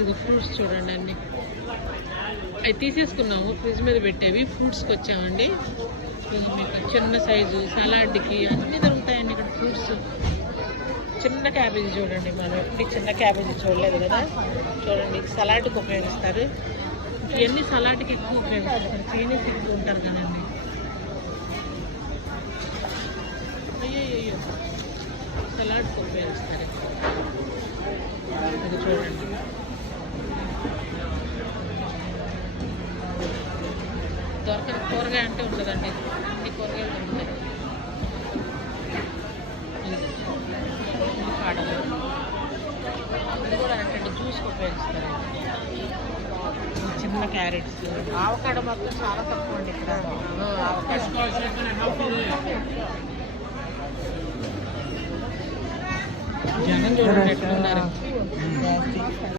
ఇది ఫ్రూట్స్ చూడండి అన్ని అవి తీసేసుకున్నాము, ఫ్రిడ్జ్ మీద పెట్టేవి. ఫ్రూట్స్కి వచ్చామండి. ఇది మీకు చిన్న సైజు సలాడ్కి అన్నీ దొరుకుతాయండి ఇక్కడ ఫ్రూట్స్. చిన్న క్యాబేజీ చూడండి, మనం ఎప్పుడు చిన్న క్యాబేజీ చూడలేదు కదా. చూడండి సలాడ్కి ఉపయోగిస్తారు. ఇవన్నీ సలాడ్కి ఎక్కువ ఉపయోగిస్తారు, చైనీస్ ఎక్కువ ఉంటారు కదండి. అయ్యో సలాడ్కి ఉపయోగిస్తారు. ఇది చూడండి దొరకని కూరగాయ అంటే ఉండదండి, అన్ని కూరగాయలు దొరుకుతాయి. కాడలు ఇది కూడా అంటే జ్యూస్కి ఉపయోగిస్తారు. చిన్న క్యారెట్స్, ఆవకాడ మాత్రం చాలా తక్కువ అండి ఇక్కడ. జనం చూడండి ఎట్లున్నారు.